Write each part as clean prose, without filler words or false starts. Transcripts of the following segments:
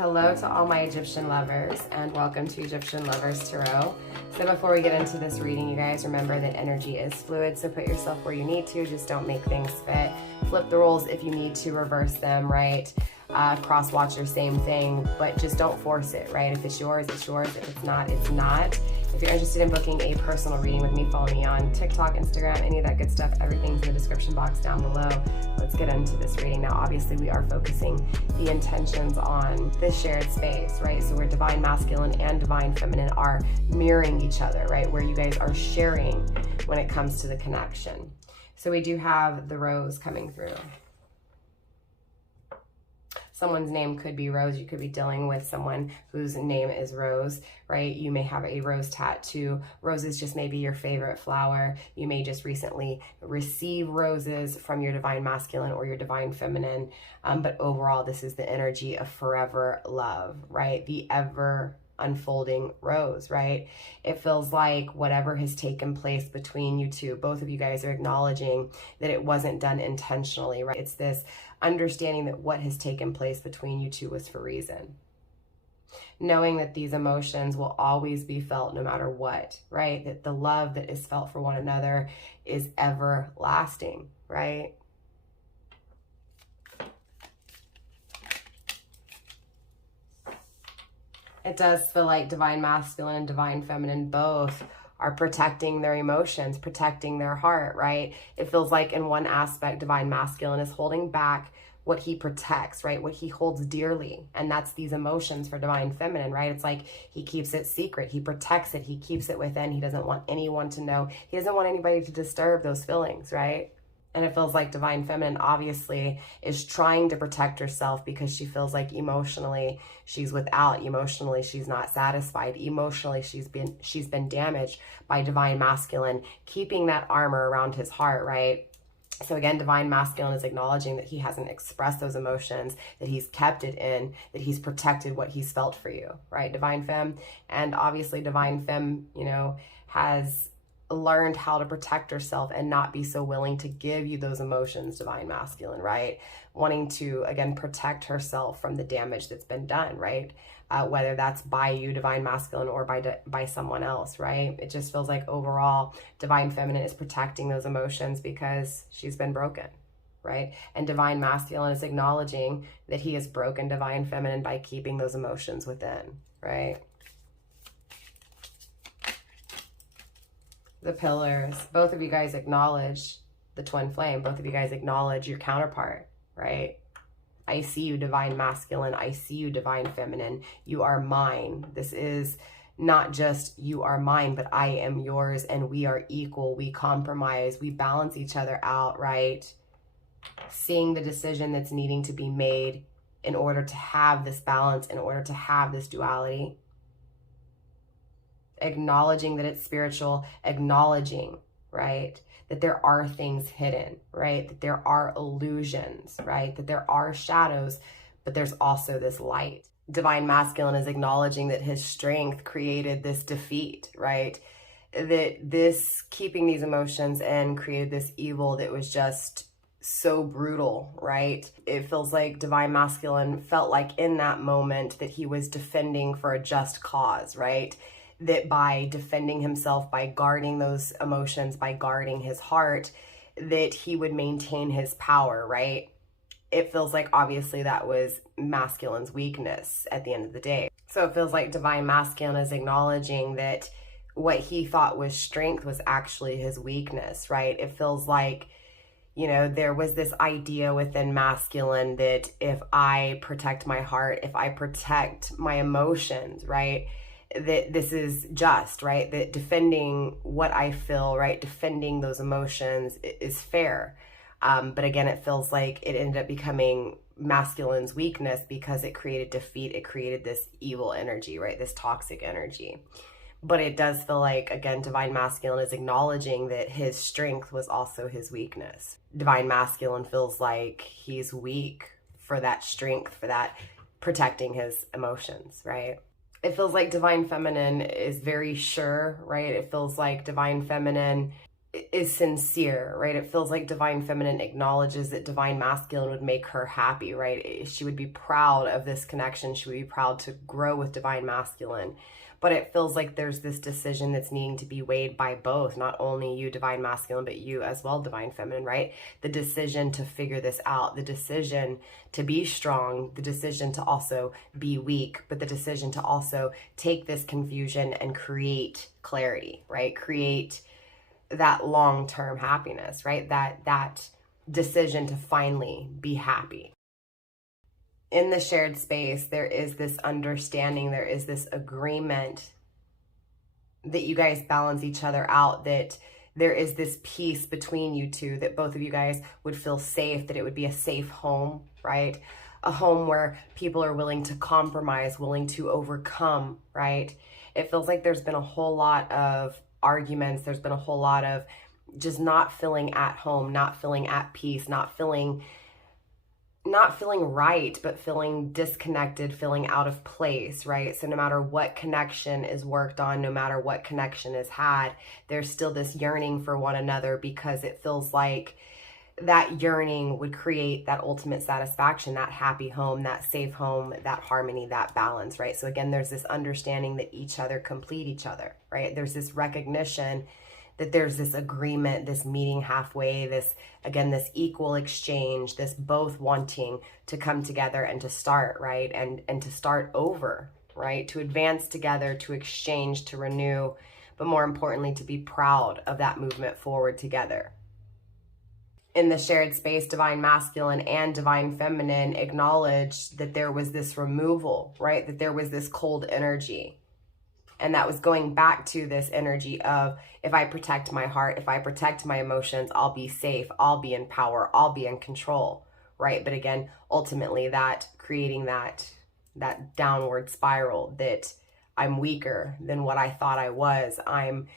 hello to all my Egyptian lovers and welcome to Egyptian Lovers Tarot. So before we get into this reading, you guys remember that energy is fluid, so put yourself where you need to, just don't make things fit. Flip the roles if you need to, reverse them, right? Cross watch your same thing, but just don't force it, right? If it's yours, it's yours. If it's not, it's not. If you're interested in booking a personal reading with me, follow me on TikTok, Instagram, any of that good stuff. Everything's in the description box down below. Let's get into this reading. Now, obviously, we are focusing the intentions on this shared space, right? So where divine masculine and divine feminine are mirroring each other, right? Where you guys are sharing when it comes to the connection. So we do have the rose coming through. Someone's name could be Rose. You could be dealing with someone whose name is Rose, right? You may have a rose tattoo. Rose is just maybe your favorite flower. You may just recently receive roses from your divine masculine or your divine feminine. But overall, this is the energy of forever love, right? The ever unfolding rose, right? It feels like whatever has taken place between you two, both of you guys are acknowledging that it wasn't done intentionally, right? It's this understanding that what has taken place between you two was for reason. Knowing that these emotions will always be felt no matter what, right? That the love that is felt for one another is everlasting, right? It does feel like divine masculine and divine feminine both are protecting their emotions, protecting their heart, right? It feels like in one aspect, divine masculine is holding back what he protects, right? What he holds dearly. And that's these emotions for divine feminine, right? It's like he keeps it secret. He protects it. He keeps it within. He doesn't want anyone to know. He doesn't want anybody to disturb those feelings, right? And it feels like divine feminine obviously is trying to protect herself because she feels like emotionally she's without, emotionally she's not satisfied, emotionally she's been damaged by divine masculine, keeping that armor around his heart, right? So again, divine masculine is acknowledging that he hasn't expressed those emotions, that he's kept it in, that he's protected what he's felt for you, right? Divine femme, and obviously divine femme, you know, has learned how to protect herself and not be so willing to give you those emotions, divine masculine, right? Wanting to, again, protect herself from the damage that's been done, right? Whether that's by you, divine masculine, or by someone else, right? It just feels like overall, divine feminine is protecting those emotions because she's been broken, right? And divine masculine is acknowledging that he has broken divine feminine by keeping those emotions within, right? The pillars, both of you guys acknowledge the twin flame. Both of you guys acknowledge your counterpart, right? I see you, divine masculine. I see you, divine feminine. You are mine. This is not just you are mine, but I am yours and we are equal. We compromise. We balance each other out, right? Seeing the decision that's needing to be made in order to have this balance, in order to have this duality. Acknowledging that it's spiritual, acknowledging, right, that there are things hidden, right, that there are illusions, right, that there are shadows, but there's also this light. Divine masculine is acknowledging that his strength created this defeat, right, that this keeping these emotions in created this evil that was just so brutal, right? It feels like divine masculine felt like in that moment that he was defending for a just cause, right? That by defending himself, by guarding those emotions, by guarding his heart, that he would maintain his power, right? It feels like obviously that was masculine's weakness at the end of the day. So it feels like divine masculine is acknowledging that what he thought was strength was actually his weakness, right? It feels like, you know, there was this idea within masculine that if I protect my heart, if I protect my emotions, right, that this is just, right? That defending what I feel, right? Defending those emotions is fair. But again, it feels like it ended up becoming masculine's weakness because it created defeat. It created this evil energy, right? This toxic energy. But it does feel like, again, divine masculine is acknowledging that his strength was also his weakness. Divine masculine feels like he's weak for that strength, for that protecting his emotions, right? It feels like divine feminine is very sure, right? It feels like divine feminine is sincere, right? It feels like divine feminine acknowledges that divine masculine would make her happy, right? She would be proud of this connection. She would be proud to grow with divine masculine. But it feels like there's this decision that's needing to be weighed by both, not only you, divine masculine, but you as well, divine feminine, right? The decision to figure this out, the decision to be strong, the decision to also be weak, but the decision to also take this confusion and create clarity, right? Create that long-term happiness, right? That decision to finally be happy. In the shared space, there is this understanding, there is this agreement that you guys balance each other out, that there is this peace between you two, that both of you guys would feel safe, that it would be a safe home, right? A home where people are willing to compromise, willing to overcome, right? It feels like there's been a whole lot of arguments. There's been a whole lot of just not feeling at home, not feeling at peace, not feeling right, but feeling disconnected, feeling out of place, right? So no matter what connection is worked on, no matter what connection is had, there's still this yearning for one another, because it feels like that yearning would create that ultimate satisfaction, that happy home, that safe home, that harmony, that balance, right? So again, there's this understanding that each other complete each other, right? There's this recognition that there's this agreement, this meeting halfway, this, again, this equal exchange, this both wanting to come together and to start, right? And to start over, right? To advance together, to exchange, to renew, but more importantly, to be proud of that movement forward together. In the shared space, divine masculine and divine feminine acknowledged that there was this removal, right? That there was this cold energy. And that was going back to this energy of, if I protect my heart, if I protect my emotions, I'll be safe, I'll be in power, I'll be in control, right? But again, ultimately that creating that downward spiral, that I'm weaker than what I thought I was. I'm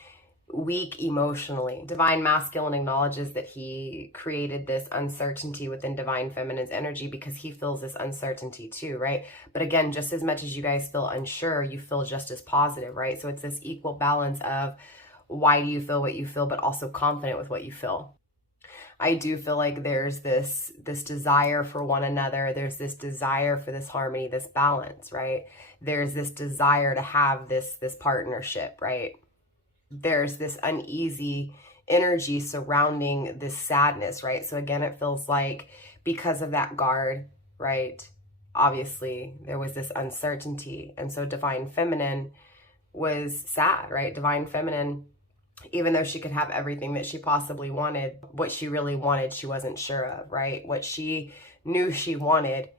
weak emotionally. Divine masculine acknowledges that he created this uncertainty within divine feminine's energy, because he feels this uncertainty too, right? But again, just as much as you guys feel unsure, you feel just as positive, right? So it's this equal balance of, why do you feel what you feel, but also confident with what you feel. I do feel like there's this desire for one another. There's this desire for this harmony, this balance, right? There's this desire to have this partnership, right? There's this uneasy energy surrounding this sadness, right? So again, it feels like, because of that guard, right? Obviously, there was this uncertainty. And so divine feminine was sad, right? Divine feminine, even though she could have everything that she possibly wanted, what she really wanted, she wasn't sure of, right? What she knew she wanted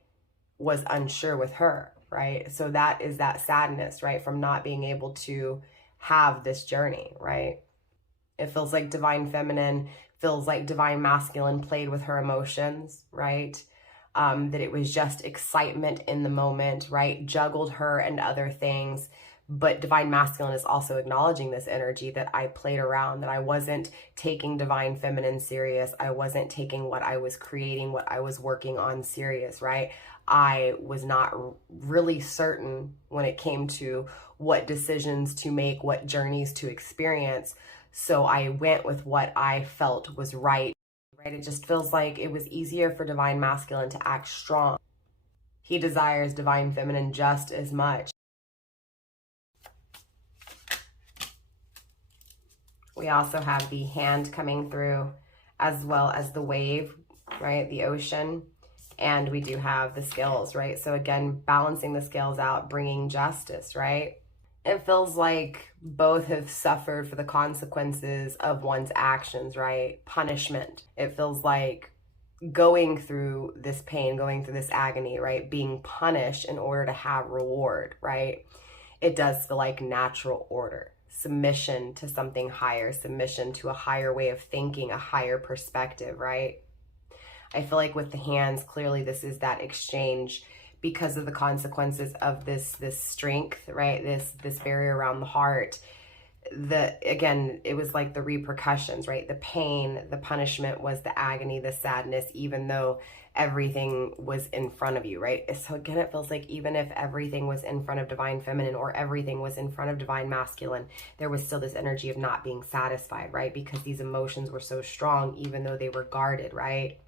was unsure with her, right? So that is that sadness, right? From not being able to have this journey, right? It feels like divine feminine feels like divine masculine played with her emotions, right? That it was just excitement in the moment, right? Juggled her and other things. But divine masculine is also acknowledging this energy that I played around, that I wasn't taking divine feminine serious. I wasn't taking what I was creating, what I was working on serious, right? I was not really certain when it came to what decisions to make, what journeys to experience. So I went with what I felt was right. It just feels like it was easier for divine masculine to act strong. He desires divine feminine just as much. We also have the hand coming through, as well as the wave, right? The ocean. And we do have the scales, right? So again, balancing the scales out, bringing justice, right? It feels like both have suffered for the consequences of one's actions, right? Punishment. It feels like going through this pain, going through this agony, right? Being punished in order to have reward, right? It does feel like natural order. Submission to something higher, submission to a higher way of thinking, a higher perspective, right? I feel like with the hands, clearly this is that exchange, because of the consequences of this strength, right? This barrier around the heart. Again, it was like the repercussions, right? The pain, the punishment was the agony, the sadness, even though everything was in front of you, right? So again, it feels like even if everything was in front of divine feminine or everything was in front of divine masculine, there was still this energy of not being satisfied, right? Because these emotions were so strong, even though they were guarded, right?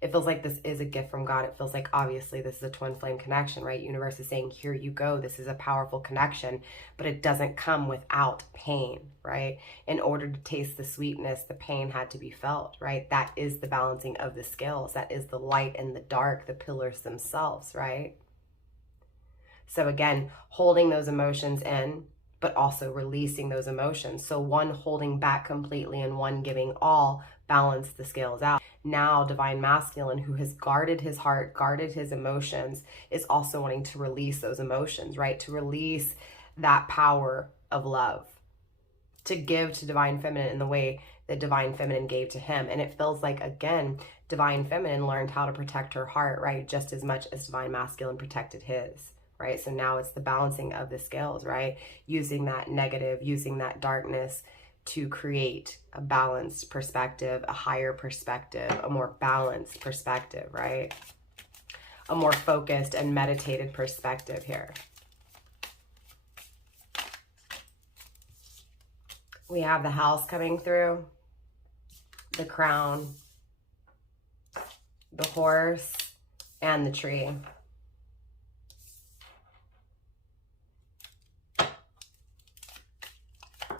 It feels like this is a gift from God. It feels like obviously this is a twin flame connection, right? Universe is saying, here you go. This is a powerful connection, but it doesn't come without pain, right? In order to taste the sweetness, the pain had to be felt, right? That is the balancing of the scales. That is the light and the dark, the pillars themselves, right? So again, holding those emotions in, but also releasing those emotions. So one holding back completely and one giving all, balance the scales out. Now divine masculine, who has guarded his heart, guarded his emotions, is also wanting to release those emotions, right? To release that power of love, to give to divine feminine in the way that divine feminine gave to him. And it feels like, again, divine feminine learned how to protect her heart, right? Just as much as divine masculine protected his, right? So now it's the balancing of the scales, right? Using that negative, using that darkness to create a balanced perspective, a higher perspective, a more balanced perspective, right? A more focused and meditated perspective here. We have the house coming through, the crown, the horse, and the tree.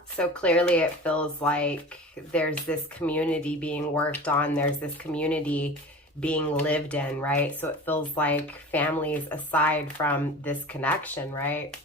So clearly it feels like there's this community being worked on. There's this community being lived in, right? So it feels like families aside from this connection, right?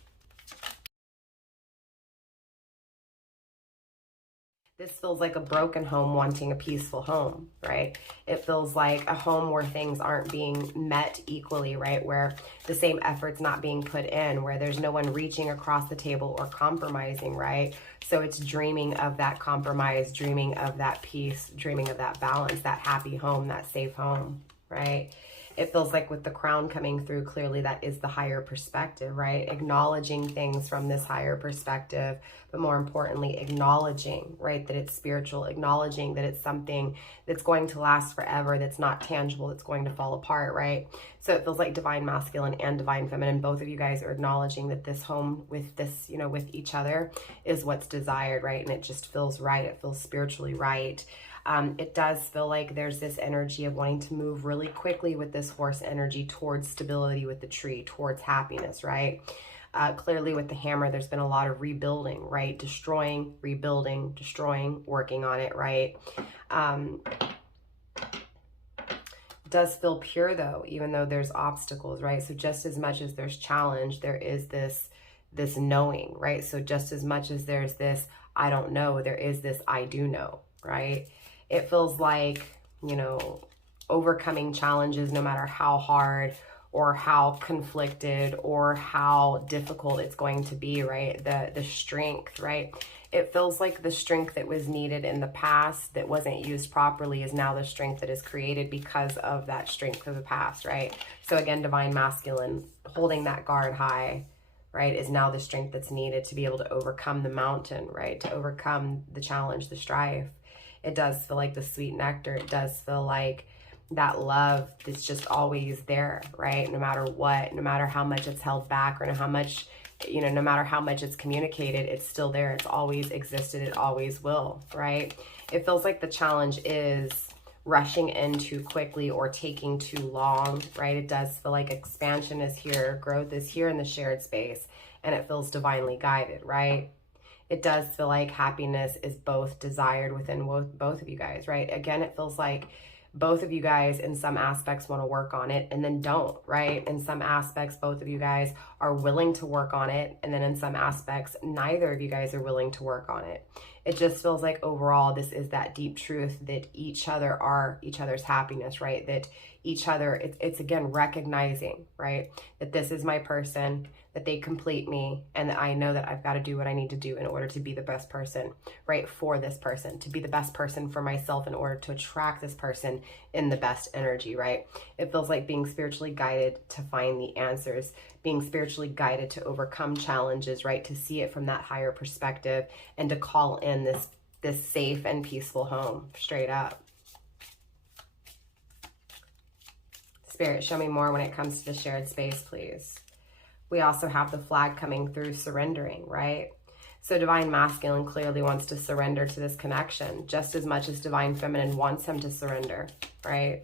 This feels like a broken home wanting a peaceful home, right? It feels like a home where things aren't being met equally, right? Where the same effort's not being put in, where there's no one reaching across the table or compromising, right? So it's dreaming of that compromise, dreaming of that peace, dreaming of that balance, that happy home, that safe home, right? It feels like with the crown coming through, clearly that is the higher perspective, right? Acknowledging things from this higher perspective, but more importantly, acknowledging, right, that it's spiritual, acknowledging that it's something that's going to last forever, that's not tangible, that's going to fall apart, right? So it feels like divine masculine and divine feminine, both of you guys are acknowledging that this home with this, you know, with each other is what's desired, right? And it just feels right. It feels spiritually right. It does feel like there's this energy of wanting to move really quickly with this horse energy towards stability with the tree, towards happiness, right? Clearly with the hammer, there's been a lot of rebuilding, right? Destroying, rebuilding, destroying, working on it, right? Does feel pure though, even though there's obstacles, right? So just as much as there's challenge, there is this knowing, right? So just as much as there's this I don't know, there is this I do know, right? It feels like, you know, overcoming challenges, no matter how hard or how conflicted or how difficult it's going to be, right? The strength, right? It feels like the strength that was needed in the past that wasn't used properly is now the strength that is created because of that strength of the past, right? So again, divine masculine, holding that guard high, right, is now the strength that's needed to be able to overcome the mountain, right? To overcome the challenge, the strife. It does feel like the sweet nectar. It does feel like that love that's just always there, right? No matter what, no matter how much it's held back or no how much, you know, no matter how much it's communicated, it's still there. It's always existed. It always will, right? It feels like the challenge is rushing in too quickly or taking too long, right? It does feel like expansion is here, growth is here in the shared space, and it feels divinely guided, right? It does feel like happiness is both desired within both of you guys, right? Again, it feels like both of you guys in some aspects want to work on it and then don't, right? In some aspects, both of you guys are willing to work on it. And then in some aspects, neither of you guys are willing to work on it. It just feels like overall, this is that deep truth that each other are each other's happiness, right? That each other, it's again, recognizing, right? That this is my person, that they complete me, and that I know that I've got to do what I need to do in order to be the best person, right? For this person, to be the best person for myself in order to attract this person in the best energy, right? It feels like being spiritually guided to find the answers, being spiritually guided to overcome challenges, right? To see it from that higher perspective and to call in this safe and peaceful home, straight up. Spirit, show me more when it comes to the shared space, please. We also have the flag coming through, surrendering, right? So Divine Masculine clearly wants to surrender to this connection just as much as Divine Feminine wants him to surrender, right?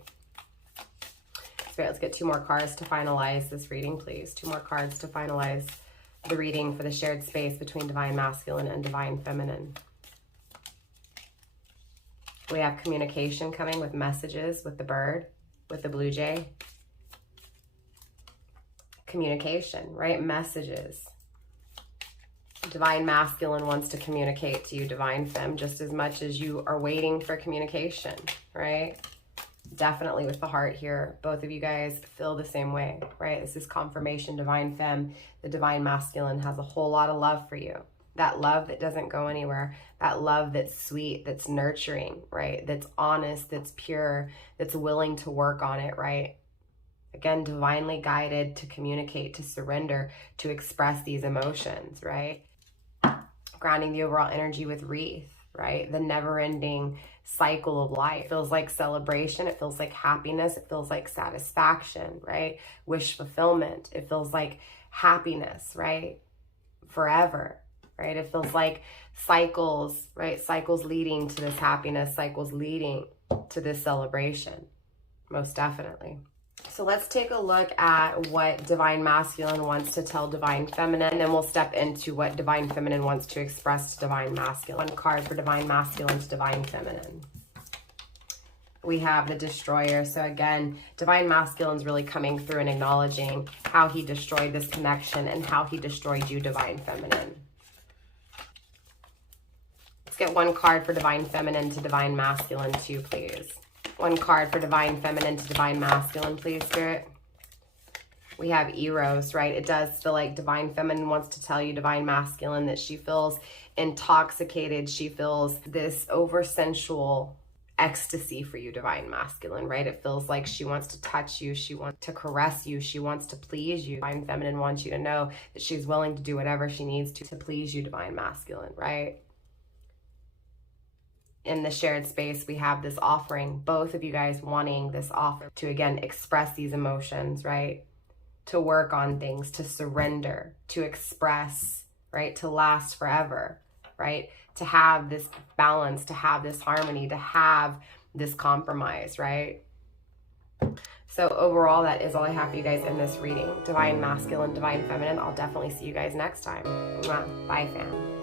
Spirit, let's get 2 more cards to finalize this reading, please. 2 more cards to finalize the reading for the shared space between Divine Masculine and Divine Feminine. We have communication coming with messages, with the bird, with the blue jay. Communication, right? Messages. Divine Masculine wants to communicate to you, Divine Femme, just as much as you are waiting for communication, right? Definitely with the heart here. Both of you guys feel the same way, right? This is confirmation, Divine Femme. The Divine Masculine has a whole lot of love for you. That love that doesn't go anywhere. That love that's sweet, that's nurturing, right? That's honest, that's pure, that's willing to work on it, right? Again, divinely guided to communicate, to surrender, to express these emotions, right? Grounding the overall energy with wreath, right? The never-ending cycle of life. It feels like celebration. It feels like happiness. It feels like satisfaction, right? Wish fulfillment. It feels like happiness, right? Forever, right? It feels like cycles, right? Cycles leading to this happiness, cycles leading to this celebration, most definitely. So let's take a look at what Divine Masculine wants to tell Divine Feminine, and then we'll step into what Divine Feminine wants to express to Divine Masculine. One card for Divine Masculine to Divine Feminine. We have the Destroyer. So again, Divine Masculine's really coming through and acknowledging how he destroyed this connection and how he destroyed you, Divine Feminine. Let's get 1 card for Divine Feminine to Divine Masculine too, please. 1 card for Divine Feminine to Divine Masculine, please, Spirit. We have Eros, right? It does feel like Divine Feminine wants to tell you, Divine Masculine, that she feels intoxicated. She feels this over-sensual ecstasy for you, Divine Masculine, right? It feels like she wants to touch you. She wants to caress you. She wants to please you. Divine Feminine wants you to know that she's willing to do whatever she needs to please you, Divine Masculine, right? In the shared space, we have this offering, both of you guys wanting this offer to, again, express these emotions, right? To work on things, to surrender, to express, right? To last forever, right? To have this balance, to have this harmony, to have this compromise, right? So overall, that is all I have for you guys in this reading. Divine Masculine, Divine Feminine. I'll definitely see you guys next time. Bye, fam.